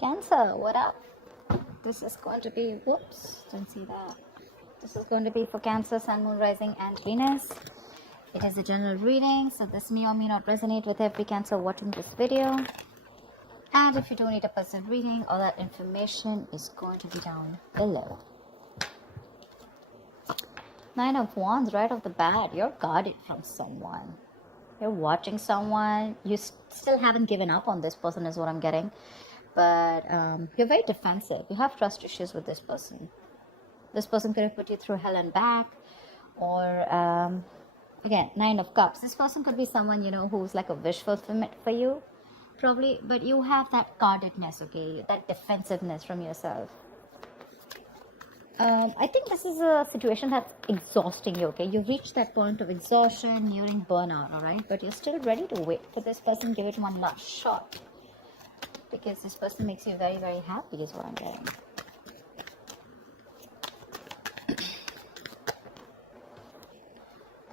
Cancer, what up? This is going to be, whoops, didn't see that. This is going to be for Cancer, Sun, Moon, Rising, and Venus. It is a general reading, so this may or may not resonate with every Cancer watching this video. And if you don't need a personal reading, all that information is going to be down below. Nine of Wands, right off the bat, you're guarded from someone. You're watching someone. You still haven't given up on this person is what I'm getting. But you're very defensive. You have trust issues with this person. This person could have put you through hell and back. Or, again, Nine of Cups. This person could be someone, who's like a wish fulfillment for you. Probably. But you have that guardedness, okay? That defensiveness from yourself. I think this is a situation that's exhausting you, okay? You've reached that point of exhaustion, nearing burnout, all right? But you're still ready to wait for this person, give it one last shot. Because this person makes you very, very happy is what I'm getting.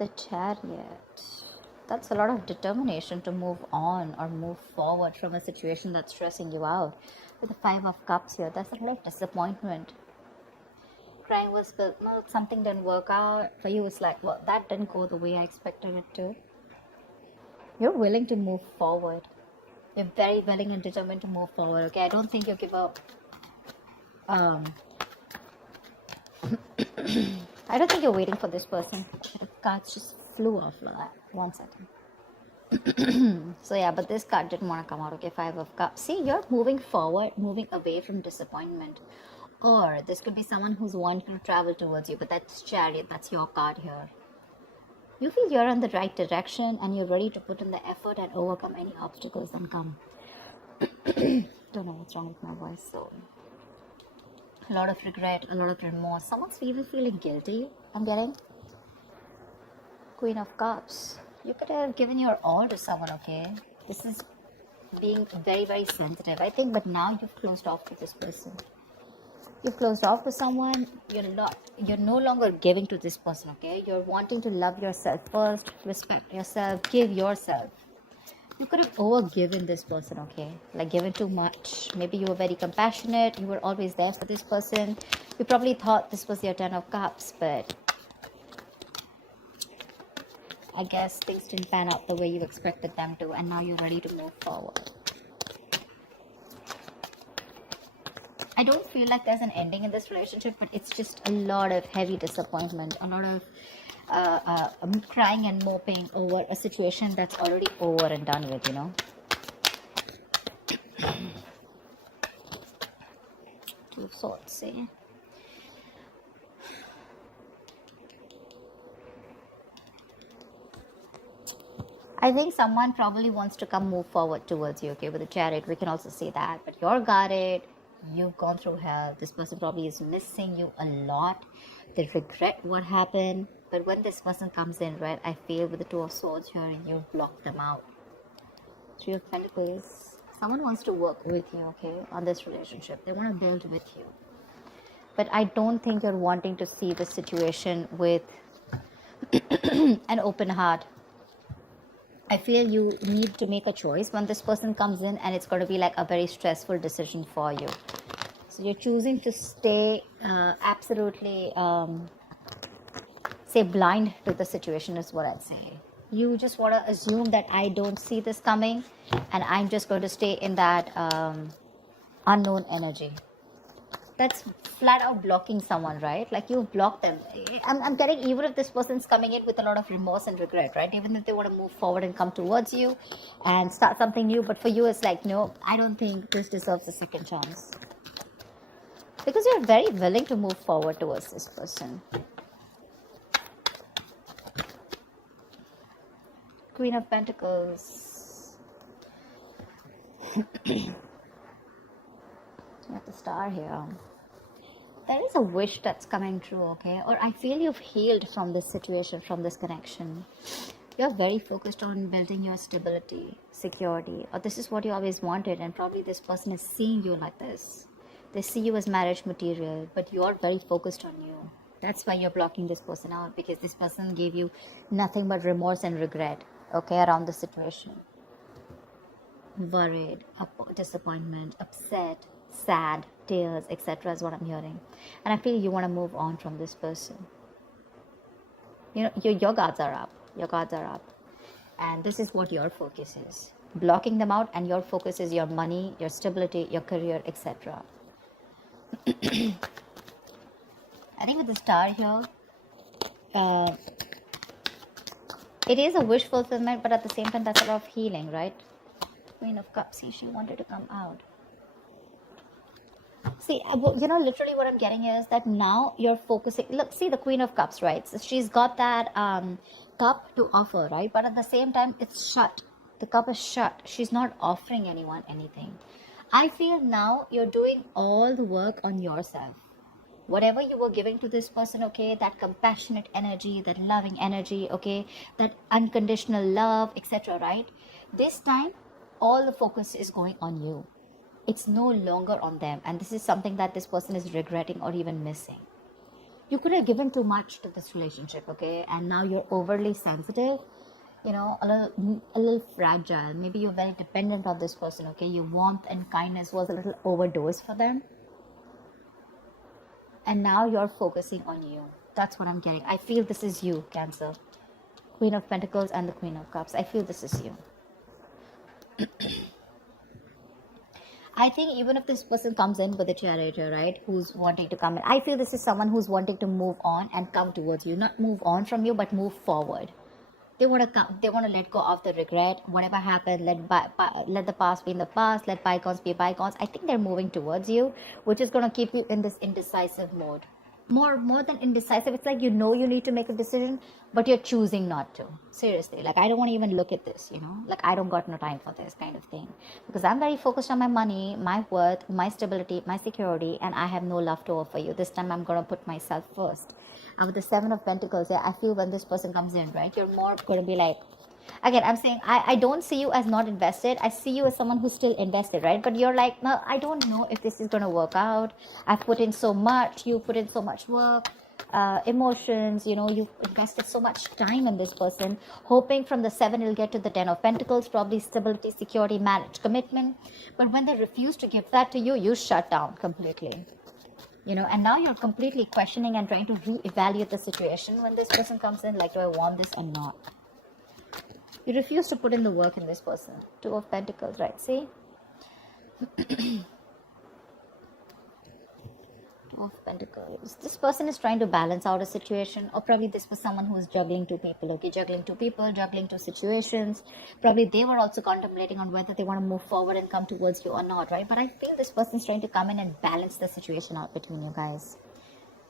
The Chariot. That's a lot of determination to move on or move forward from a situation that's stressing you out. With the Five of Cups here, that's a lot of disappointment. Crying was spilled milk, something didn't work out. For you, it's like, well, that didn't go the way I expected it to. You're willing to move forward. You're very willing and determined to move forward, okay? I don't think you'll give up. I don't think you're waiting for this person. The cards just flew off like that. 1 second. So yeah, but this card didn't want to come out, okay? Five of Cups. See, you're moving forward, moving away from disappointment. Or this could be someone who's wanting to travel towards you, but that's Chariot, that's your card here. You feel you're in the right direction and you're ready to put in the effort and overcome any obstacles that come. Don't know what's wrong with my voice. So, a lot of regret, a lot of remorse. Someone's even feeling guilty, I'm getting. Queen of Cups. You could have given your all to someone, okay? This is being very, very sensitive, I think, but now you've closed off to this person. You've closed off to someone. You're no longer giving to this person, okay? You're wanting to love yourself first, respect yourself, give yourself. You could have overgiven this person, okay? Like given too much. Maybe you were very compassionate. You were always there for this person. You probably thought this was your 10 of Cups, but I guess things didn't pan out the way you expected them to, and now you're ready to move forward. I don't feel like there's an ending in this relationship, but it's just a lot of heavy disappointment, a lot of crying and moping over a situation that's already over and done with, Two of Swords, see? I think someone probably wants to move forward towards you, okay? With the Chariot, we can also see that, but you're guarded. You've gone through hell. This person probably is missing you a lot. They regret what happened. But when this person comes in, right, I feel with the Two of Swords here, you block them out. Three of Pentacles. Someone wants to work with you, okay, on this relationship. They want to build with you. But I don't think you're wanting to see the situation with an open heart. I feel you need to make a choice when this person comes in, and it's going to be like a very stressful decision for you. So you're choosing to stay absolutely, say, blind to the situation is what I'd say. You just want to assume that I don't see this coming, and I'm just going to stay in that unknown energy. That's flat out blocking someone, right? Like you've blocked them. I'm getting, even if this person's coming in with a lot of remorse and regret, right? Even if they want to move forward and come towards you and start something new, but for you it's like, no, I don't think this deserves a second chance. Because you're very willing to move forward towards this person. Queen of Pentacles. You have the Star here. There is a wish that's coming true, okay? Or I feel you've healed from this situation, from this connection. You're very focused on building your stability, security, or this is what you always wanted, and probably this person is seeing you like this. They see you as marriage material, but you're very focused on you. That's why you're blocking this person out, because this person gave you nothing but remorse and regret, okay, around the situation. Worried, disappointment, upset. sad, tears, etc. is what I'm hearing. And I feel you want to move on from this person. You know, your guards are up. Your guards are up. And this is what your focus is. Blocking them out, and your focus is your money, your stability, your career, etc. I think with the star here, uh, it is a wish fulfillment, but at the same time, that's a lot of healing, right? Queen of Cups, see, she wanted to come out. See, literally what I'm getting is that now you're focusing. Look, see the Queen of Cups, right? So she's got that cup to offer, right? But at the same time, it's shut. The cup is shut. She's not offering anyone anything. I feel now you're doing all the work on yourself. Whatever you were giving to this person, okay, that compassionate energy, that loving energy, okay, that unconditional love, etc., right? This time, all the focus is going on you. It's no longer on them, and this is something that this person is regretting or even missing. You could have given too much to this relationship, okay, and now you're overly sensitive, a little fragile. Maybe you're very dependent on this person, okay. Your warmth and kindness was a little overdosed for them, and now you're focusing on you. That's what I'm getting. I feel this is you, Cancer. Queen of Pentacles and the Queen of Cups. I feel this is you. I think even if this person comes in with a Chariot, right, who's wanting to come in, I feel this is someone who's wanting to move on and come towards you. Not move on from you, but move forward. They want to come. They want to let go of the regret. Whatever happened, let the past be in the past. Let bygones be bygones. I think they're moving towards you, which is going to keep you in this indecisive mode. More than indecisive, it's like you need to make a decision, but you're choosing not to. Seriously, like I don't want to even look at this, like I don't got no time for this kind of thing, because I'm very focused on my money, my worth, my stability, my security, and I have no love to offer you. This time I'm going to put myself first. And with the Seven of Pentacles, I feel when this person comes in, right, you're more going to be like, again, I'm saying I don't see you as not invested. I see you as someone who's still invested, right? But you're like, no, I don't know if this is going to work out. I've put in so much. You put in so much work, emotions. You've invested so much time in this person, hoping from the 7 it'll get to the 10 of Pentacles, probably stability, security, marriage, commitment. But when they refuse to give that to you, you shut down completely. And now you're completely questioning and trying to reevaluate the situation when this person comes in, like, do I want this or not? You refuse to put in the work in this person. 2 of Pentacles, right? See? 2 of Pentacles. This person is trying to balance out a situation, or probably this was someone who is juggling 2 people, okay? Juggling 2 people, juggling 2 situations. Probably they were also contemplating on whether they want to move forward and come towards you or not, right? But I feel this person is trying to come in and balance the situation out between you guys.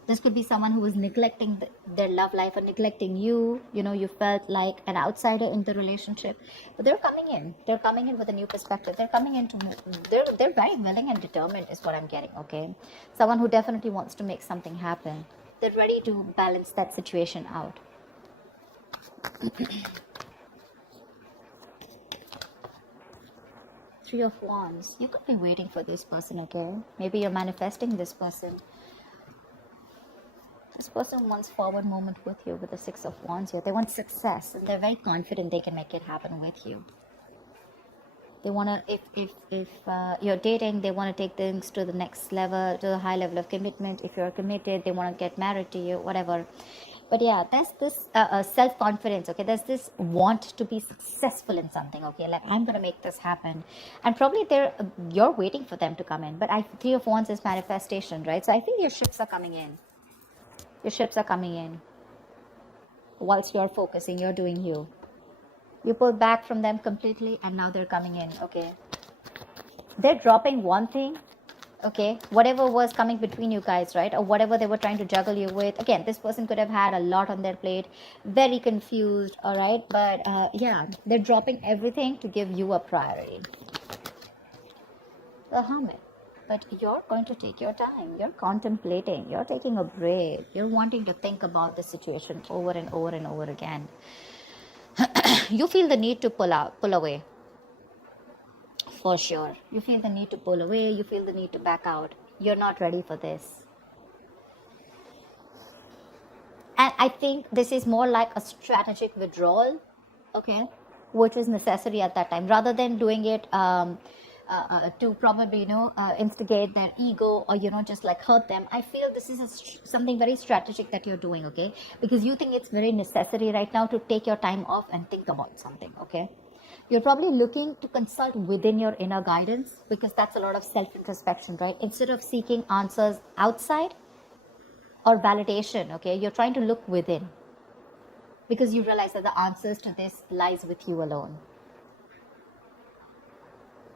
This could be someone who is neglecting their love life or neglecting you. You felt like an outsider in the relationship. But they're coming in. They're coming in with a new perspective. They're coming in to... They're very willing and determined is what I'm getting, okay? Someone who definitely wants to make something happen. They're ready to balance that situation out. 3 of Wands. You could be waiting for this person, okay? Maybe you're manifesting this person. This person wants forward movement with you with the 6 of Wands here. They want success, and they're very confident they can make it happen with you. They want to, if you're dating, they want to take things to the next level, to the high level of commitment. If you're committed, they want to get married to you, whatever. But yeah, there's this self-confidence, okay? There's this want to be successful in something, okay? Like, I'm going to make this happen. And probably you're waiting for them to come in. But 3 of Wands is manifestation, right? So I think your ships are coming in. Your ships are coming in. Whilst you're focusing, you're doing you. You pull back from them completely, and now they're coming in, okay? They're dropping one thing, okay? Whatever was coming between you guys, right? Or whatever they were trying to juggle you with. Again, this person could have had a lot on their plate. Very confused, all right? But yeah, they're dropping everything to give you a priority. The Hermit. But you're going to take your time. You're contemplating. You're taking a break. You're wanting to think about the situation over and over and over again. You feel the need to pull away. For sure. You feel the need to pull away. You feel the need to back out. You're not ready for this. And I think this is more like a strategic withdrawal, okay, which is necessary at that time. Rather than doing it to probably instigate their ego, or just like hurt them. I feel this is something very strategic that you're doing, okay, because you think it's very necessary right now to take your time off and think about something, okay. You're probably looking to consult within your inner guidance, because that's a lot of self introspection, right? Instead of seeking answers outside or validation, okay, you're trying to look within, because you realize that the answers to this lies with you alone.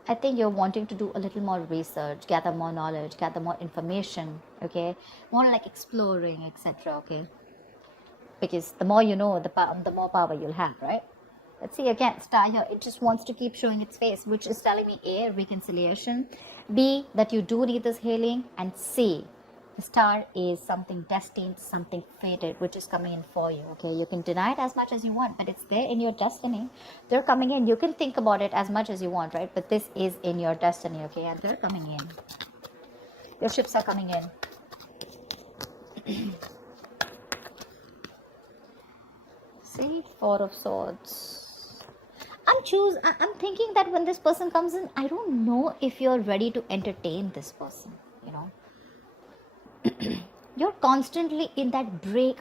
I think you're wanting to do a little more research, gather more knowledge, gather more information, okay? More like exploring, etc., okay? Because the more you know, the more power you'll have, right? Let's see again, star here. It just wants to keep showing its face, which is telling me A, reconciliation, B, that you do need this healing, and C, the star is something destined, something fated, which is coming in for you, okay? You can deny it as much as you want, but it's there in your destiny. They're coming in. You can think about it as much as you want, right? But this is in your destiny, okay? And they're coming in. Your ships are coming in. See, Four of Swords. I'm thinking that when this person comes in, I don't know if you're ready to entertain this person, You're constantly in that break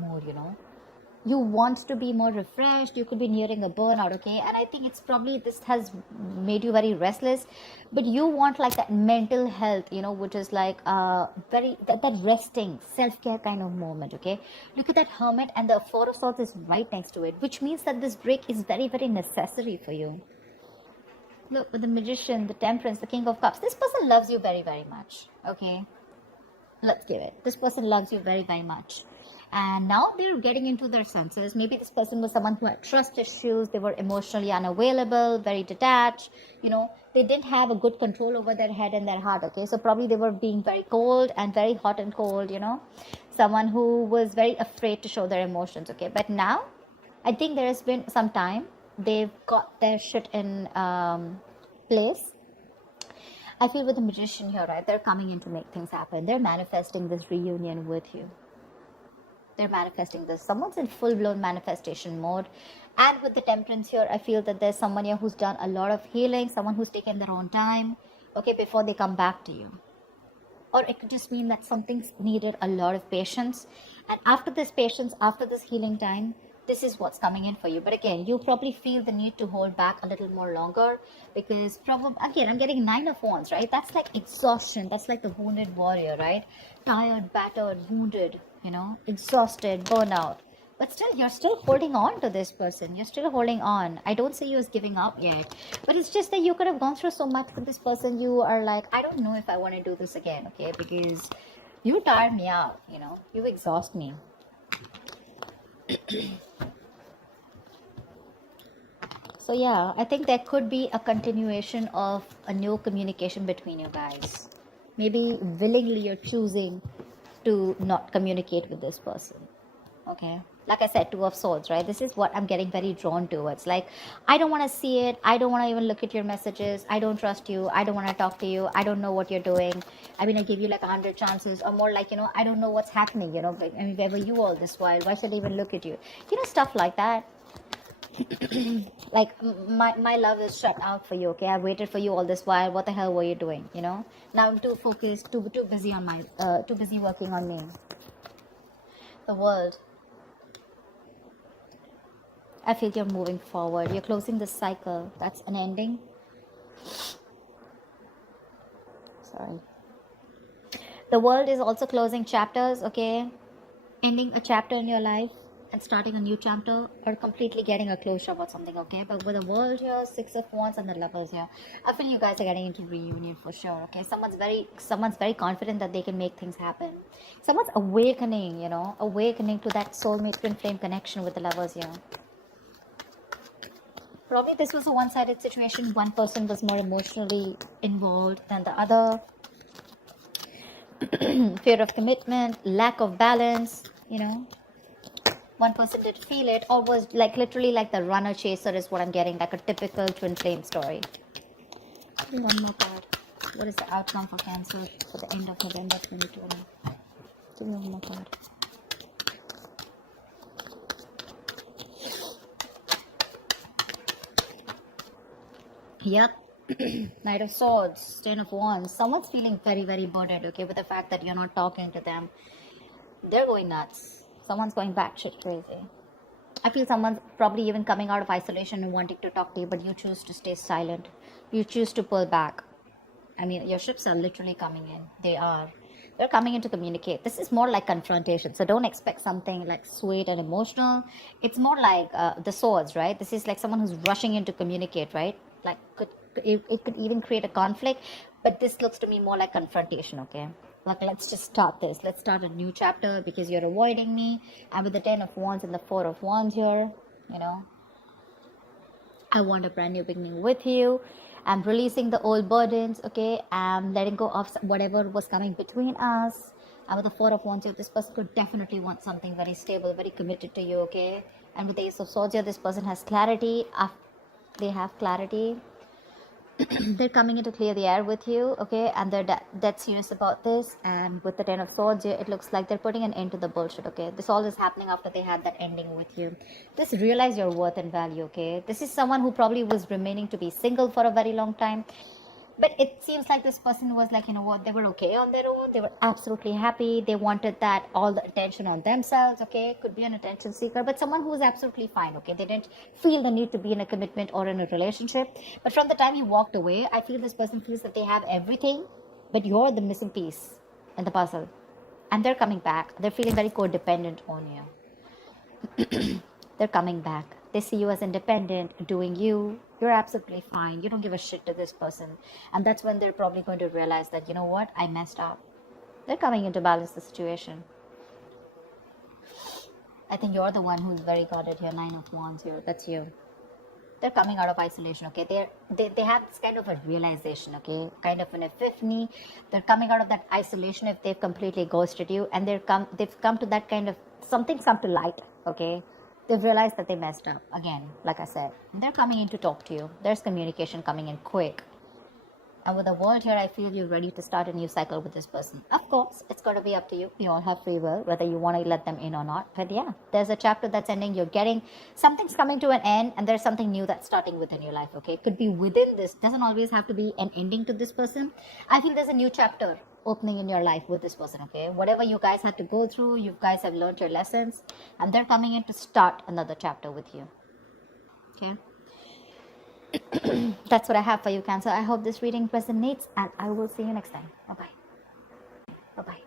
mode, You want to be more refreshed. You could be nearing a burnout, okay? And I think it's probably this has made you very restless, but you want like that mental health, which is like very that resting self-care kind of moment, okay? Look at that Hermit, and the Four of Swords is right next to it, which means that this break is very, very necessary for you. Look, with the Magician, the Temperance, the King of Cups, this person loves you very, very much, okay? Let's give it. This person loves you very, very much. And now they're getting into their senses. Maybe this person was someone who had trust issues. They were emotionally unavailable, very detached. They didn't have a good control over their head and their heart, okay? So probably they were being very cold and very hot and cold, Someone who was very afraid to show their emotions, okay? But now, I think there has been some time. They've got their shit in place. I feel with the Magician here, right? They're coming in to make things happen. They're manifesting this reunion with you. They're manifesting this. Someone's in full-blown manifestation mode. And with the Temperance here, I feel that there's someone here who's done a lot of healing, someone who's taken their own time, okay, before they come back to you. Or it could just mean that something's needed a lot of patience. And after this patience, after this healing time, this is what's coming in for you. But again, you probably feel the need to hold back a little more longer, because probably, again, I'm getting 9 of Wands, right? That's like exhaustion. That's like the wounded warrior, right? Tired, battered, wounded, exhausted, burnout. But still, you're still holding on to this person. You're still holding on. I don't say you as giving up yet, but it's just that you could have gone through so much with this person. You are like, I don't know if I want to do this again, okay? Because you tire me out, you exhaust me. So yeah, I think there could be a continuation of a new communication between you guys. Maybe willingly you're choosing to not communicate with this person. Okay, like I said, Two of Swords, right? This is what I'm getting very drawn towards. Like, I don't want to see it. I don't want to even look at your messages. I don't trust you. I don't want to talk to you. I don't know what you're doing. I mean, I give you like 100 chances, or more like, I don't know what's happening, Like, I mean, where were you all this while? Why should I even look at you? Stuff like that. Like, my love is shut out for you, okay? I waited for you all this while. What the hell were you doing, Now I'm too focused, too busy on too busy working on me. The World. I feel you're moving forward. You're closing this cycle. That's an ending. Sorry. The World is also closing chapters, okay? Ending a chapter in your life and starting a new chapter, or completely getting a closure about something, okay? But with the World here, 6 of Wands, and the Lovers here, I feel you guys are getting into reunion for sure, okay? Someone's very confident that they can make things happen. Someone's awakening, awakening to that soulmate twin flame connection with the Lovers here. Probably this was a one-sided situation. One person was more emotionally involved than the other. Fear of commitment, lack of balance, One person did feel it, or was like literally like the runner chaser is what I'm getting, like a typical twin flame story. One more card. What is the outcome for Cancer for the end of November 2020? Give me one more card. Yep, Knight of Swords, Ten of Wands. Someone's feeling very, very burdened, okay, with the fact that you're not talking to them. They're going nuts. Someone's going batshit crazy. I feel someone's probably even coming out of isolation and wanting to talk to you, but you choose to stay silent. You choose to pull back. I mean, your ships are literally coming in. They are. They're coming in to communicate. This is more like confrontation. So don't expect something like sweet and emotional. It's more like the swords, right? This is like someone who's rushing in to communicate, right? Like it could even create a conflict, but this looks to me more like confrontation, okay? Like, let's just start this. Let's start a new chapter because you're avoiding me. And with the Ten of Wands and the Four of Wands here, you know, I want a brand new beginning with you. I'm releasing the old burdens, okay? I'm letting go of whatever was coming between us. And with the Four of Wands here, this person could definitely want something very stable, very committed to you, okay? And with the Ace of Swords here, this person has clarity. They have clarity. They're coming in to clear the air with you, okay? And they're dead serious about this. And with the Ten of Swords here, it looks like they're putting an end to the bullshit, okay? This all is happening after they had that ending with you. Just realize your worth and value, okay? This is someone who probably was remaining to be single for a very long time. But it seems like this person was like, you know what, they were okay on their own. They were absolutely happy. They wanted that, all the attention on themselves, okay? Could be an attention seeker, but someone who was absolutely fine, okay? They didn't feel the need to be in a commitment or in a relationship. But from the time he walked away, I feel this person feels that they have everything, but you're the missing piece in the puzzle. And they're coming back. They're feeling very codependent on you. They're coming back. They see you as independent, doing you. You're absolutely fine. You don't give a shit to this person. And that's when they're probably going to realize that, you know what, I messed up. They're coming in to balance the situation. I think you're the one who's very guarded here. Nine of Wands here. That's you. They're coming out of isolation, okay? They have this kind of a realization, okay? Kind of an epiphany. They're coming out of that isolation if they've completely ghosted you, and they've come to that kind of, something's come to light, okay? They've realized that they messed up again, like I said. And they're coming in to talk to you. There's communication coming in quick. And with the world here, I feel you're ready to start a new cycle with this person. Of course, it's going to be up to you. We all have free will, whether you want to let them in or not. But yeah, there's a chapter that's ending. You're getting, something's coming to an end, and there's something new that's starting within your life, okay? It could be within this. Doesn't always have to be an ending to this person. I feel there's a new chapter opening in your life with this person, okay? Whatever you guys had to go through, you guys have learned your lessons, and they're coming in to start another chapter with you, okay? That's what I have for you, Cancer. I hope this reading resonates, and I will see you next time. Bye bye. Bye bye.